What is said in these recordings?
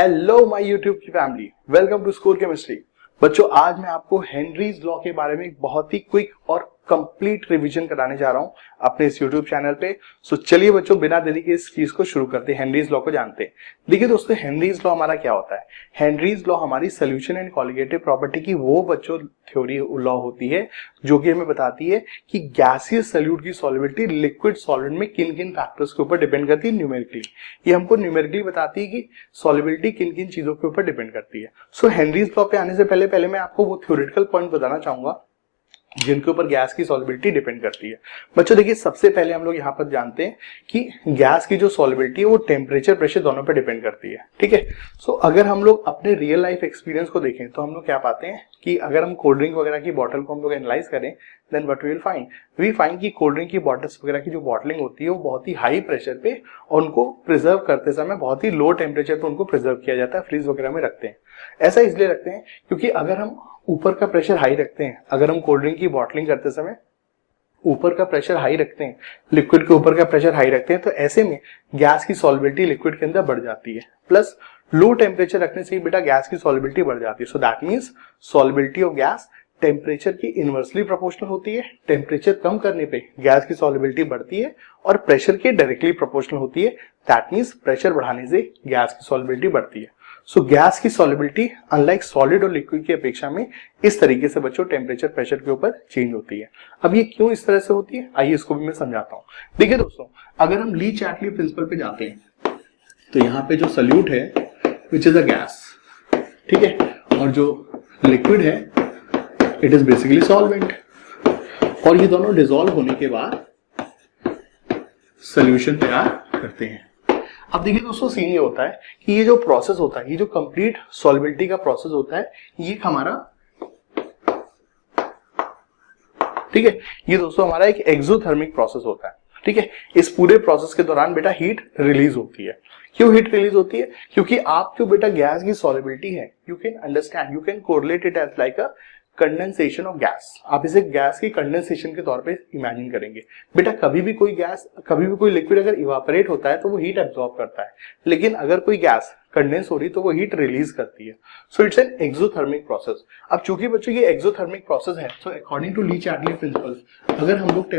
Hello my YouTube की family, welcome to Score Chemistry. बच्चों, आज मैं आपको हेनरीज लॉ के बारे में एक बहुत ही क्विक और कंप्लीट रिवीजन कराने जा रहा हूं अपने इस यूट्यूब चैनल पे। सो चलिए बच्चों, बिना देरी के इस चीज को शुरू करते हैं, हेनरीज लॉ को जानते हैं। देखिए दोस्तों, हेनरीज लॉ हमारा क्या होता है? हेनरीज लॉ हमारी सोल्यूशन एंड कॉलिगेटिव प्रॉपर्टी की वो बच्चों थ्योरी लॉ होती है जो कि हमें बताती है कि गैसियस सॉल्यूट की सॉल्युबिलिटी लिक्विड सॉल्वेंट में किन किन फैक्टर्स के ऊपर डिपेंड करती है न्यूमेरिकली। ये हमको न्यूमेरिकली बताती है कि सॉल्युबिलिटी किन किन चीजों के ऊपर डिपेंड करती है। सो हेनरीज लॉ पे आने से पहले मैं आपको वो थ्योरेटिकल पॉइंट बताना चाहूंगा जिनके ऊपर गैस की सॉल्युबिलिटी डिपेंड करती है। बच्चों देखिए, सबसे पहले हम लोग यहाँ पर जानते हैं कि गैस की जो सॉल्युबिलिटी है वो टेम्परेचर प्रेशर दोनों पे डिपेंड करती है। ठीक है। सो अगर हम लोग अपने रियल लाइफ एक्सपीरियंस को देखें तो हम लोग क्या पाते हैं कि अगर हम कोल्ड ड्रिंक वगैरह की बॉटल को हम लोग एनालाइज करें, then what we will find, we find कि कोल्ड ड्रिंक की बॉटल्स वगैरह की जो बॉटलिंग होती है वो बहुत ही हाई प्रेशर पे और उनको प्रिजर्व करते समय बहुत ही लो टेम्परेचर पे उनको प्रिजर्व किया जाता है, फ्रीज वगैरह में रखते हैं। ऐसा इसलिए रखते हैं क्योंकि अगर हम ऊपर का प्रेशर हाई रखते हैं, अगर हम कोल्ड ड्रिंक की बॉटलिंग करते समय ऊपर का प्रेशर हाई रखते हैं, लिक्विड के ऊपर का प्रेशर हाई रखते हैं, तो ऐसे में गैस की सॉल्युबिलिटी लिक्विड के अंदर बढ़ जाती है। प्लस लो टेम्परेचर रखने से ही बेटा गैस की सॉल्युबिलिटी बढ़ जाती है। So that means solubility of gas temperature की इनवर्सली प्रोपोर्शनल होती है। टेम्परेचर कम करने पे गैस की सॉल्युबिलिटी बढ़ती है और प्रेशर के डायरेक्टली प्रोपोर्शनल होती है। दैट मींस प्रेशर बढ़ाने से गैस की सॉल्युबिलिटी बढ़ती है। सो गैस की सॉल्युबिलिटी अनलाइक सॉलिड और लिक्विड की अपेक्षा में इस तरीके से बच्चों टेम्परेचर प्रेशर के ऊपर चेंज होती है। अब ये क्यों इस तरह से होती है, आइए इसको भी मैं समझाता हूँ। देखिए दोस्तों, अगर हम ली चैटली प्रिंसिपल पे जाते हैं तो यहाँ पे जो सॉल्यूट है विच इज अ गैस, ठीक है, और जो लिक्विड है इट इज बेसिकली सॉल्वेंट, और ये दोनों डिसॉल्व होने के बाद सॉल्यूशन तैयार करते हैं। अब देखिए दोस्तों, सीन ये होता है कि ये जो प्रोसेस होता है, ये जो कंप्लीट सॉल्युबिलिटी का प्रोसेस होता है, ये हमारा, ठीक है, ये दोस्तों हमारा एक एक्सोथर्मिक प्रोसेस होता है। ठीक है। इस पूरे प्रोसेस के दौरान बेटा हीट रिलीज होती है। क्यों हीट रिलीज होती है? क्योंकि आप जो बेटा गैस की सॉल्युबिलिटी है, you can understand, you can correlate it as like a condensation of gas. आप इसे गैस की कंडेंसेशन के तौर पे इमेजिन करेंगे। बेटा कभी भी कोई गैस, कभी भी कोई लिक्विड अगर इवापोरेट होता है तो वो हीट एब्जॉर्ब करता है, लेकिन अगर कोई गैस कंडेंस हो रही तो वो हीट रिलीज करती है। So it's an exothermic process. अब चूंकि बच्चों ये एक्सोथर्मिक प्रोसेस है, so according to Le Chatelier principle, अगर हम लोग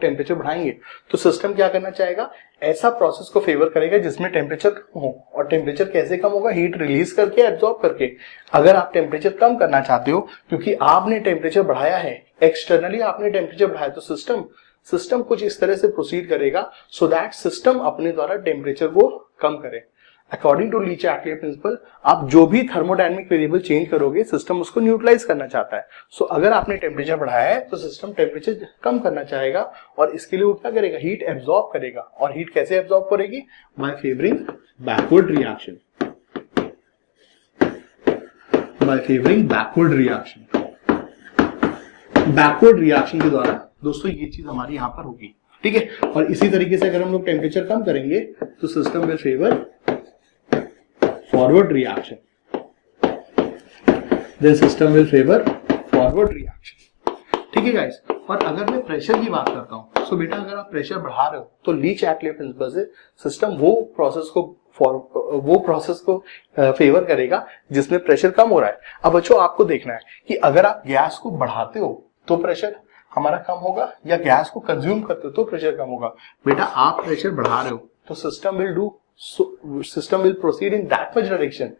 टेम्परेचर बढ़ाएंगे तो सिस्टम क्या करना चाहेगा, ऐसा प्रोसेस को फेवर करेगा जिसमें टेम्परेचर कम हो। और टेम्परेचर कैसे कम होगा? हीट रिलीज करके, एब्जॉर्ब करके। अगर आप टेम्परेचर कम करना चाहते हो क्योंकि आपने टेम्परेचर बढ़ाया है, एक्सटर्नली आपने टेम्परेचर बढ़ाया, तो सिस्टम कुछ इस तरह से प्रोसीड करेगा सो दैट सिस्टम अपने द्वारा टेम्परेचर को कम करे। According to Le Chatelier principal, आप जो भी थर्मोडायनेमिक वेरिएबल चेंज करोगे सिस्टम उसको न्यूट्रलाइज करना चाहता है। सो अगर आपने टेम्परेचर बढ़ाया है तो सिस्टम टेम्परेचर कम करना चाहेगा और इसके लिए वो क्या करेगा, हीट एब्जॉर्ब करेगा। और हीट कैसे एब्जॉर्ब करेगी? By favouring backward reaction, backward reaction के द्वारा दोस्तों ये चीज हमारी यहां पर होगी। ठीक है। और इसी तरीके से अगर हम लोग टेम्परेचर कम करेंगे तो system will favour forward reaction, then system will favor forward reaction। ठीक है गाइस। और अगर मैं प्रेशर की बात करता हूं, सो बेटा अगर आप प्रेशर बढ़ा रहे हो तो ली चैटली प्रिंसिपल से सिस्टम वो प्रोसेस को फेवर करेगा जिसमें प्रेशर कम हो रहा है। अब बच्चों आपको देखना है कि अगर आप गैस को बढ़ाते हो तो प्रेशर हमारा कम होगा, या गैस को कंज्यूम करते हो तो प्रेशर कम होगा। बेटा आप प्रेशर बढ़ा रहे हो तो system will proceed in that much direction,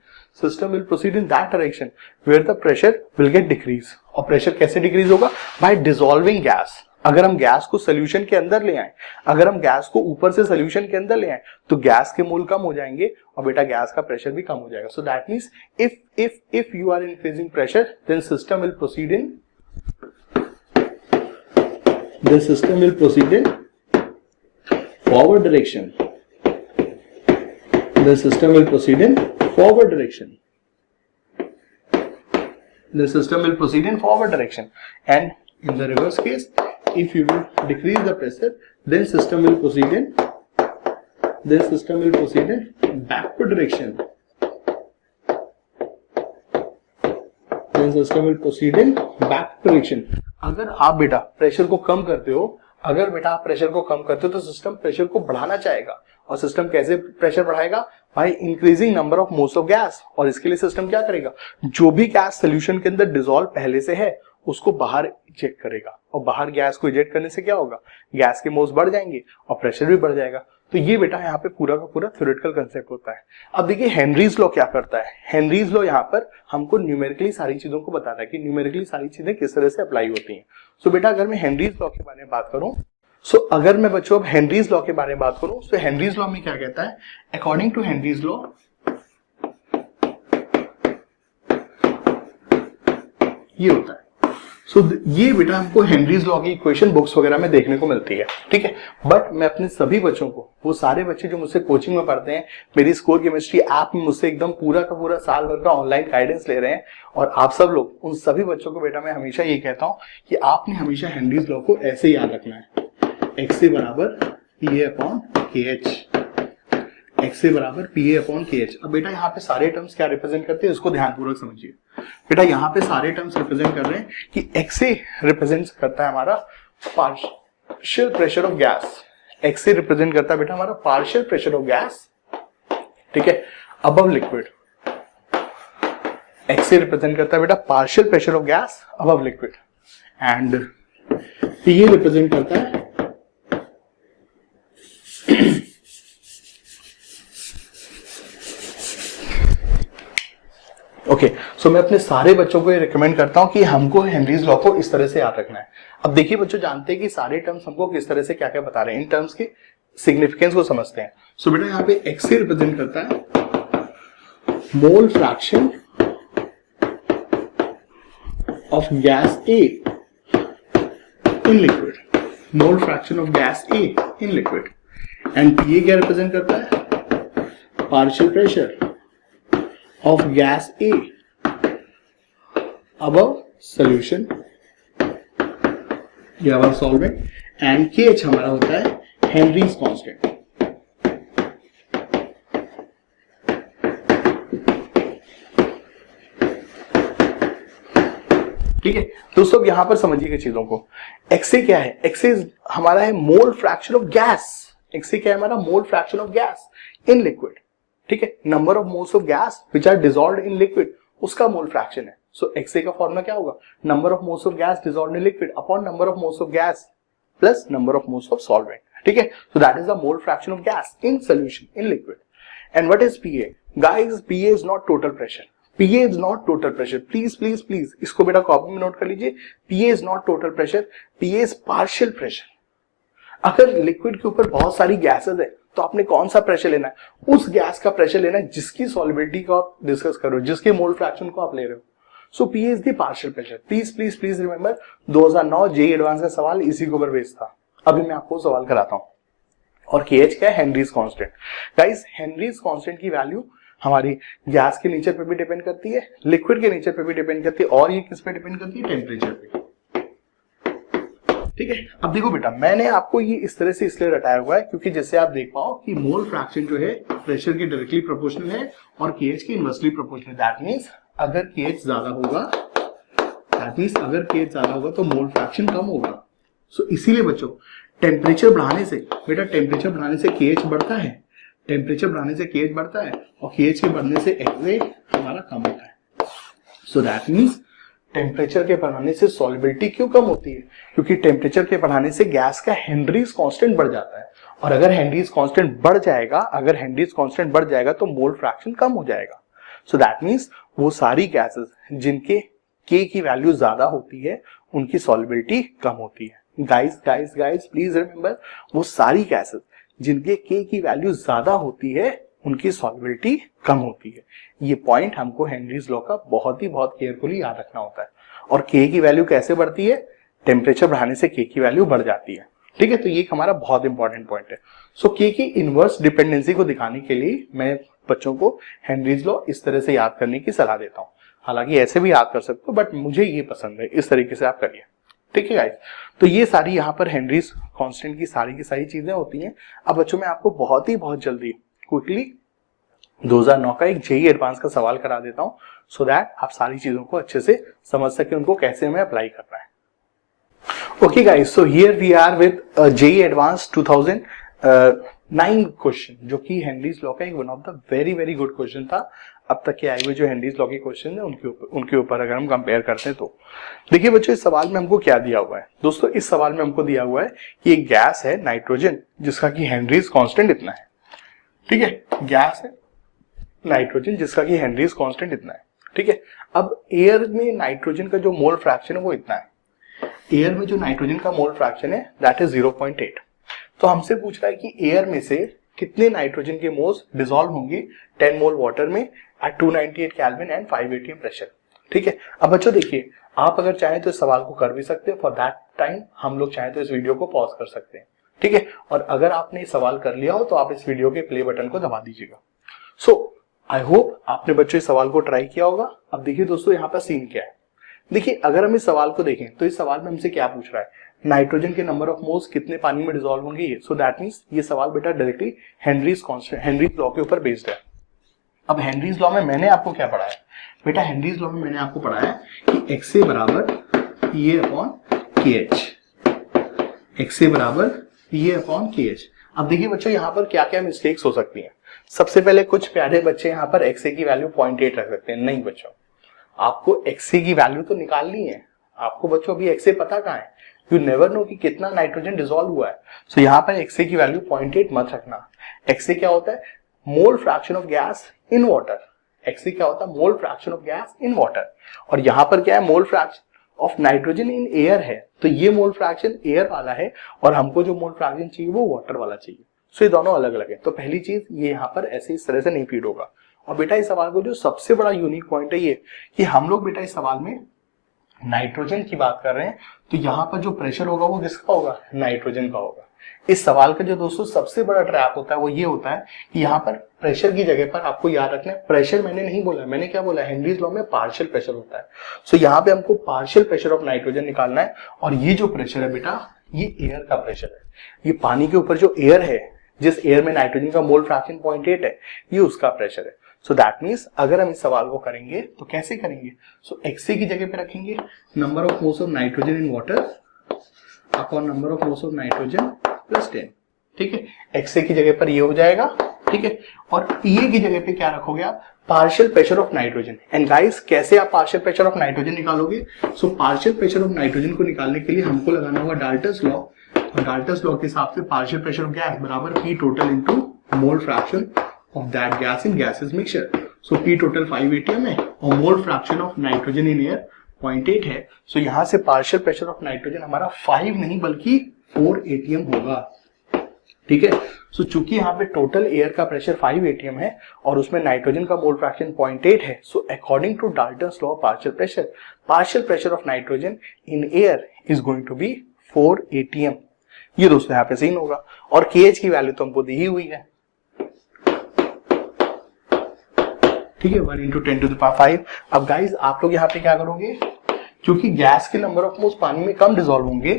where the pressure will get decrease। और प्रेशर कैसे डिक्रीज होगा? Bye dissolving gas. अगर हम गैस को सोल्यूशन के अंदर ले आए, अगर हम गैस को ऊपर से सोल्यूशन के अंदर ले आए तो गैस के मोल कम हो जाएंगे और बेटा गैस का प्रेशर भी कम हो जाएगा। So that means if you are increasing pressure, then system will proceed in forward direction। The system will proceed in forward direction। And in the reverse case, if you will decrease the pressure, then system will proceed in backward direction। अगर आप बेटा pressure को कम करते हो, तो system pressure को बढ़ाना चाहेगा। और सिस्टम कैसे प्रेशर बढ़ाएगा? By increasing number of moles of gas. और इसके लिए सिस्टम क्या करेगा, जो भी गैस सोल्यूशन के अंदर डिसॉल्व पहले से है उसको बाहर इजेक्ट करेगा, और बाहर गैस को इजेक्ट करने से क्या होगा, गैस के मोल्स बढ़ जाएंगे और प्रेशर भी बढ़ जाएगा। तो ये बेटा यहाँ पे पूरा का पूरा थ्योरेटिकल कंसेप्ट होता है। अब देखिए हेनरीज लॉ क्या करता है। हेनरीज लॉ यहाँ पर हमको न्यूमेरिकली सारी चीजों को बताता है कि न्यूमेरिकली सारी चीजें किस तरह से अप्लाई होती हैं। सो बेटा अगर मैं हेनरीज लॉ के बारे में बात करूं, अगर मैं बच्चों अब हेनरीज लॉ के बारे में बात करूं, हेनरीज लॉ में क्या कहता है, अकॉर्डिंग टू हेनरीज लॉ ये होता है। ये बेटा हमको हेनरीज लॉ की इक्वेशन बुक्स वगैरह में देखने को मिलती है, ठीक है। बट मैं अपने सभी बच्चों को, वो सारे बच्चे जो मुझसे कोचिंग में पढ़ते हैं, मेरी स्कोर केमिस्ट्री ऐप में मुझसे एकदम पूरा का पूरा साल भर का ऑनलाइन गाइडेंस ले रहे हैं, और आप सब लोग, उन सभी बच्चों को बेटा मैं हमेशा ये कहता हूं कि आपने हमेशा हेनरीज लॉ को ऐसे याद रखना है, एक्स बराबर पी ए अपॉन के एच, एक्स बराबर पी ए अपॉन के एच। अब बेटा यहाँ पे सारे टर्म्स क्या रिप्रेजेंट करते हैं, इसको ध्यानपूर्वक समझिए। बेटा यहाँ पे सारे टर्म्स रिप्रेजेंट कर रहे हैं कि एक्स रिप्रेजेंट करता है हमारा partial pressure of gas, x represent करता है बेटा हमारा पार्शियल प्रेशर ऑफ गैस, ठीक है, अबव लिक्विड। एक्स रिप्रेजेंट करता है बेटा partial pressure of gas above liquid, and P represent करता है ओके। सो मैं अपने सारे बच्चों को ये रिकमेंड करता हूं कि हमको हेनरीज लॉ को इस तरह से याद रखना है। अब देखिए बच्चों, जानते हैं कि सारे टर्म्स हमको किस तरह से क्या क्या बता रहे हैं, इन टर्म्स की सिग्निफिकेंस को समझते हैं। सो बेटा यहाँ पे एक्स रिप्रेजेंट करता है mole fraction of gas A in liquid, mole fraction of gas A in liquid, and P क्या रिप्रेजेंट करता है, partial pressure of gas A above solution या above solvent, and KH हमारा होता है हेनरीज कांस्टेंट। ठीक है दोस्तों, यहां पर समझिएगा चीजों को। एक्से क्या है, एक्से हमारा है mole fraction of gas, x क्या है हमारा, mole fraction of gas in liquid, ठीक है, number of moles of gas which are dissolved in liquid, उसका मोल फ्रैक्शन है। सो एक्सए का फॉर्मूला क्या होगा, number of moles of gas dissolved in liquid upon number of moles of gas plus number of moles of solvent, ठीक है। So that is the mole fraction of gas in solution in liquid. And what is PA guys, PA is not total pressure, PA is not total pressure, please please please इसको बेटा copy में note कर लीजिए। PA is not total pressure, PA is partial pressure. अगर liquid के ऊपर बहुत सारी गैसेस है तो आपने कौन सा प्रेशर लेना है, उस गैस का प्रेशर लेना है जिसकी सॉल्युबिलिटी को आप डिस्कस करो, जिसके मोल फ्रैक्शन को आप ले रहे हो। So P is the partial pressure. Please please please remember, 2009 JEE advance का सवाल इसी के ऊपर बेस्ड था। अभी मैं आपको सवाल कराता हूं। और केएच क्या है, Henrys constant. Guys Henrys constant की वैल्यू हमारी गैस के नेचर पे भी डिपेंड करती है, लिक्विड के नेचर पे भी डिपेंड करती है, और ये किस पे डिपेंड करती है, टेम्परेचर पे, ठीक है। अब देखो बेटा, मैंने आपको ये इस तरह से इसलिए रटाया हुआ है क्योंकि जैसे आप देख पाओ कि मोल फ्रैक्शन जो है प्रेशर के डायरेक्टली प्रोपोर्शनल है और केएच के इनवर्सली प्रोपोर्शनल। दैट मींस अगर केएच ज्यादा होगा, तो मोल फ्रैक्शन कम होगा। सो इसीलिए बच्चों टेम्परेचर बढ़ाने से, बेटा टेम्परेचर बढ़ाने से केएच बढ़ता है, टेम्परेचर बढ़ाने से केएच बढ़ता है, और केएच के बढ़ने से एक्सए हमारा कम होता है। सो दैट मींस टेम्परेचर के बढ़ाने से सॉल्युबिलिटी क्यों कम होती है, क्योंकि टेम्परेचर के बढ़ाने से गैस का हेनरीज कांस्टेंट बढ़ जाता है, और अगर हेनरीज कांस्टेंट बढ़ जाएगा, तो मोल फ्रैक्शन कम हो जाएगा। सो दैट मींस वो सारी गैसेस जिनके के की वैल्यू ज्यादा होती है उनकी सॉल्युबिलिटी कम होती है। गाइस प्लीज रिमेंबर, वो सारी गैसेस जिनके के की वैल्यू ज्यादा होती है उनकी सॉल्युबिलिटी कम होती है। ये पॉइंट हमको हेनरीज लॉ का बहुत केयरफुली याद रखना होता है। और के की वैल्यू कैसे बढ़ती है, टेम्परेचर बढ़ाने से के की वैल्यू बढ़ जाती है, ठीक है। तो ये हमारा बहुत इंपॉर्टेंट पॉइंट है। सो के की इनवर्स डिपेंडेंसी को दिखाने के लिए मैं बच्चों को हेनरीज लॉ इस तरह से याद करने की सलाह देता हूँ। हालांकि ऐसे भी याद कर सकते हो, बट मुझे ये पसंद है, इस तरीके से आप करिए, ठीक है गाइस। तो ये सारी यहाँ पर हेनरीज कांस्टेंट की सारी चीजें होती हैं। अब बच्चों मैं आपको बहुत जल्दी क्विकली 2009 का एक जेईई एडवांस का सवाल करा देता हूं, सो दैट आप सारी चीजों को अच्छे से समझ सके, उनको कैसे हमें अप्लाई करना है। Okay guys, so here we are with JEE advance 9 question, जो कि हेनरीज लॉ का एक one of the very very good question था अब तक के आए हुए जो हेनरीज लॉ के क्वेश्चन है उनके ऊपर अगर हम कंपेयर करते हैं तो। देखिए बच्चों, इस सवाल में हमको क्या दिया हुआ है। दोस्तों इस सवाल में हमको दिया हुआ है कि एक गैस है नाइट्रोजन, जिसका कि हेनरीज कांस्टेंट इतना है। ठीक है, गैस है नाइट्रोजन जिसका कि हेनरीज कांस्टेंट इतना है। ठीक है, अब एयर में नाइट्रोजन का जो मोल फ्रैक्शन है वो इतना है। एयर में जो नाइट्रोजन का मोल फ्रैक्शन है दैट इज 0.8। तो हमसे पूछ रहा है कि एयर में से कितने नाइट्रोजन के मोल्स डिसॉल्व होंगे 10 मोल वाटर में at 298 kelvin and 5 atm pressure. ठीक है, अब बच्चों देखिए, आप अगर चाहें तो इस सवाल को कर भी सकते हैं। फॉर दैट टाइम हम लोग चाहें तो इस वीडियो को पॉज कर सकते हैं। ठीक है, और अगर आपने सवाल कर लिया हो तो आप इस वीडियो के प्ले बटन को दबा दीजिएगा। सो आई होप आपने बच्चों इस सवाल को ट्राई किया होगा। अब देखिए दोस्तों, यहाँ पर सीन क्या है। देखिए, अगर हम इस सवाल को देखें तो इस सवाल में हमसे क्या पूछ रहा है, नाइट्रोजन के नंबर ऑफ मोल्स कितने पानी में डिसॉल्व होंगे ये। सो दैट मींस ये सवाल बेटा डायरेक्टली हेनरीज लॉ के ऊपर बेस्ड है। अब हेनरीज लॉ में मैंने आपको क्या पढ़ाया बेटा, हेनरीज लॉ में मैंने आपको पढ़ाया कि एक्स ए बराबर पी ए अपॉन के एच, एक्स ए बराबर पी ए अपॉन के एच। अब देखिए बच्चों, यहाँ पर क्या क्या मिस्टेक्स हो सकती हैं। सबसे पहले कुछ प्यारे बच्चे यहाँ पर एक्स ए की वैल्यू 0.8 रख सकते हैं। नहीं बच्चों, आपको एक्स ए की वैल्यू तो निकालनी है। आपको बच्चों अभी एक्स ए पता कहाँ है, यू नेवर नो कि कितना नाइट्रोजन डिसॉल्व हुआ है। सो यहाँ पर एक्स ए की वैल्यू 0.8 मत रखना। एक्स ए क्या होता है, mole fraction of gas in water. X A क्या होता है, mole fraction of gas in water. और यहाँ पर क्या है, mole fraction of nitrogen in air है। तो ये मोल फ्रैक्शन एयर वाला है और हमको जो मोल फ्रैक्शन चाहिए वो वाटर वाला चाहिए। सो ये दोनों अलग अलग है। तो पहली चीज, ये यहाँ पर ऐसे इस तरह से नहीं फीड होगा। और बेटा इस सवाल को जो सबसे बड़ा यूनिक पॉइंट है ये कि हम लोग बेटा इस सवाल में नाइट्रोजन की बात कर रहे हैं, तो यहाँ पर जो प्रेशर होगा वो किसका होगा, नाइट्रोजन का होगा। इस सवाल का जो दोस्तों सबसे बड़ा ट्रैप होता है वो ये होता है कि यहाँ पर प्रेशर की जगह पर आपको याद रखना है, प्रेशर मैंने नहीं बोला, मैंने क्या बोला, हेनरीज लॉ में पार्शियल प्रेशर होता है। सो यहाँ पे हमको पार्शियल प्रेशर ऑफ नाइट्रोजन निकालना है। और ये जो प्रेशर है बेटा, ये एयर का प्रेशर है। ये पानी के ऊपर जो एयर है, जिस एयर में नाइट्रोजन का मोल फ्रैक्शन 0.8 है, ये उसका प्रेशर है। सो दैट मीन्स अगर हम इस सवाल को करेंगे तो कैसे करेंगे, सो एक्स ए की जगह पे रखेंगे number of moles of nitrogen in water upon number of moles of nitrogen plus 10। ठीक है, एक्स ए की जगह पर ये हो जाएगा। ठीक है, और पी ए की जगह पे क्या रखोगे आप, partial pressure of nitrogen. And guys, कैसे आप पार्शियल प्रेशर ऑफ नाइट्रोजन निकालोगे, so partial pressure of nitrogen को निकालने के लिए हमको लगाना होगा डाल्टन्स लॉ। और डाल्टन्स लॉ के हिसाब से पार्शियल प्रेशर ऑफ गैस बराबर P total into mole fraction of that gas in gases mixture. So P total 5 atm है और मोल fraction of nitrogen in air 0.8 है। सो यहां से पार्शियल प्रेशर ऑफ नाइट्रोजन हमारा 5 नहीं बल्कि 4 atm होगा। ठीक है, सो चूंकि यहाँ पे टोटल एयर का प्रेशर 5 atm है और उसमें नाइट्रोजन का मोल फ्रैक्शन 0.8 है, so according to Dalton's law partial pressure of nitrogen in air is going to be 4 atm। ये दोस्तों यहाँ पे सीन होगा। और केएच की वैल्यू तो हमको दी ही हुई है। ठीक है, 1 × 10⁵। अब गाइज आप लोग यहाँ पे क्या करोगे, क्योंकि गैस के नंबर ऑफ मोल्स पानी में कम डिसॉल्व होंगे,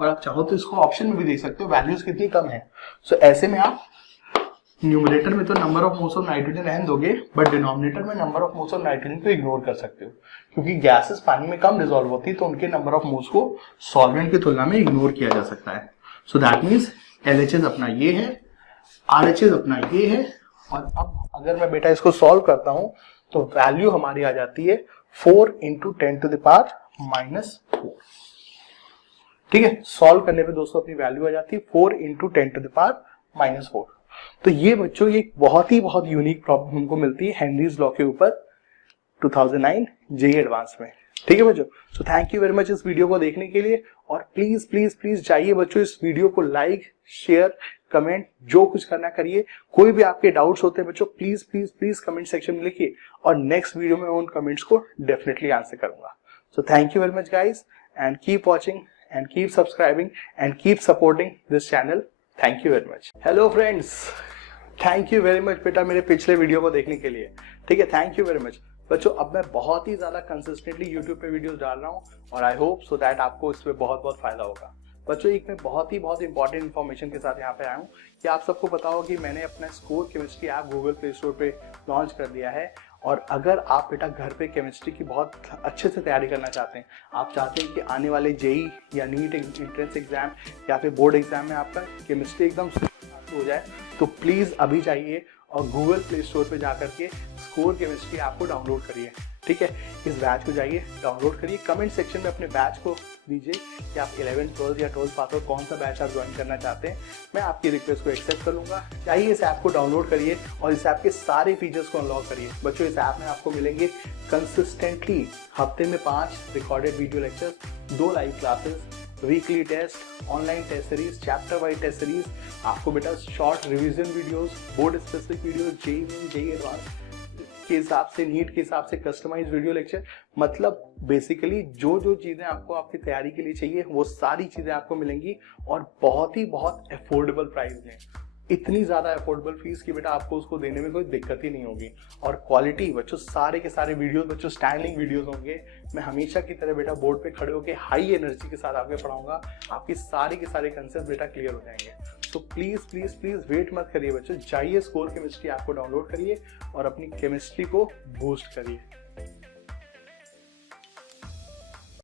और आप चाहो तो इसको ऑप्शन में भी देख सकते हो, वैल्यूज कितनी कम है। सो ऐसे में आप न्यूमरेटर में तो number of moles of nitrogen रहने दोगे, बट डिनोमिनेटर में number of moles of nitrogen को इग्नोर कर सकते हो, क्योंकि गैसेस पानी में कम डिसॉल्व होती है तो उनके नंबर ऑफ मोल्स को सॉल्वेंट की तुलना में इग्नोर किया जा सकता है। सो दैट मीन्स LHS अपना ये है, RHS अपना ये है। और अब अगर मैं बेटा इसको सॉल्व करता हूं तो वैल्यू हमारी आ जाती है 4 × 10⁻⁻⁴। ठीक है, सॉल्व करने पे दोस्तों अपनी वैल्यू आ जाती है 4 × 10⁻⁻⁴। तो ये बच्चों ये बहुत यूनिक प्रॉब्लम हमको मिलती है हेनरीज लॉ के ऊपर 2009 JEE एडवांस में। ठीक है बच्चों, so thank you very much इस वीडियो को देखने के लिए। और प्लीज जाइए बच्चों, इस वीडियो को लाइक, शेयर, कमेंट, जो कुछ करना करिए। कोई भी आपके डाउट्स होते हैं बच्चों, प्लीज कमेंट सेक्शन में लिखिए और नेक्स्ट वीडियो में उन कमेंट्स को डेफिनेटली आंसर करूंगा। So thank you very much guys, and keep watching and keep subscribing and keep supporting this channel. Thank you very much. Hello friends, thank you very much बेटा मेरे पिछले video को देखने के लिए। ठीक है, थैंक यू वेरी मच बच्चों। अब मैं बहुत ही ज्यादा कंसिस्टेंटली यूट्यूब पे वीडियोस डाल रहा हूँ और आई होप सो दैट आपको इसमें बहुत फायदा होगा। बच्चों एक मैं बहुत इंपॉर्टेंट इन्फॉर्मेशन के साथ यहाँ पे आया हूँ कि आप सबको पता हो कि मैंने अपना score chemistry app Google play store पे लॉन्च कर दिया है और अगर आप बेटा घर पे केमिस्ट्री की बहुत अच्छे से तैयारी करना चाहते हैं, आप चाहते हैं कि आने वाले जेई या नीट एंट्रेंस एग्जाम या फिर बोर्ड एग्जाम में आपका केमिस्ट्री एकदम हो जाए, तो प्लीज़ अभी जाइए और गूगल प्ले स्टोर पे जाकर के स्कोर केमिस्ट्री ऐप को डाउनलोड करिए। ठीक है, इस बैच को जाइए डाउनलोड करिए, कमेंट सेक्शन में अपने बैच को दीजिए कि आप 11th 12th या 12th पास आउट कौन सा बैच आप ज्वाइन करना चाहते हैं। मैं आपकी रिक्वेस्ट को एक्सेप्ट कर लूँगा। जाइए इस ऐप को डाउनलोड करिए और इस ऐप के सारे फीचर्स को अनलॉक करिए। बच्चों, इस ऐप में आपको मिलेंगे कंसिस्टेंटली हफ्ते में 5 recorded video lectures, 2 live classes, weekly test, online test series, chapter wise test series, आपको बेटा short revision videos, board specific videos, JEE advance के हिसाब से, नीट के हिसाब से कस्टमाइज वीडियो लेक्चर। मतलब बेसिकली जो जो चीजें आपको आपकी तैयारी के लिए चाहिए वो सारी चीजें आपको मिलेंगी और बहुत अफोर्डेबल प्राइस में। इतनी ज्यादा अफोर्डेबल फीस की बेटा आपको उसको देने में कोई दिक्कत ही नहीं होगी। और क्वालिटी बच्चों, सारे के सारे वीडियोस बच्चों स्टैंडिंग वीडियोस होंगे। मैं हमेशा की तरह बेटा बोर्ड पे खड़े होकर हाई एनर्जी के साथ आपके पढ़ाऊंगा, आपके सारे के सारे कंसेप्ट बेटा क्लियर हो जाएंगे। तो प्लीज प्लीज प्लीज वेट मत करिए बच्चों, जाइए स्कोर केमिस्ट्री ऐप को डाउनलोड करिए और अपनी केमिस्ट्री को बूस्ट करिए।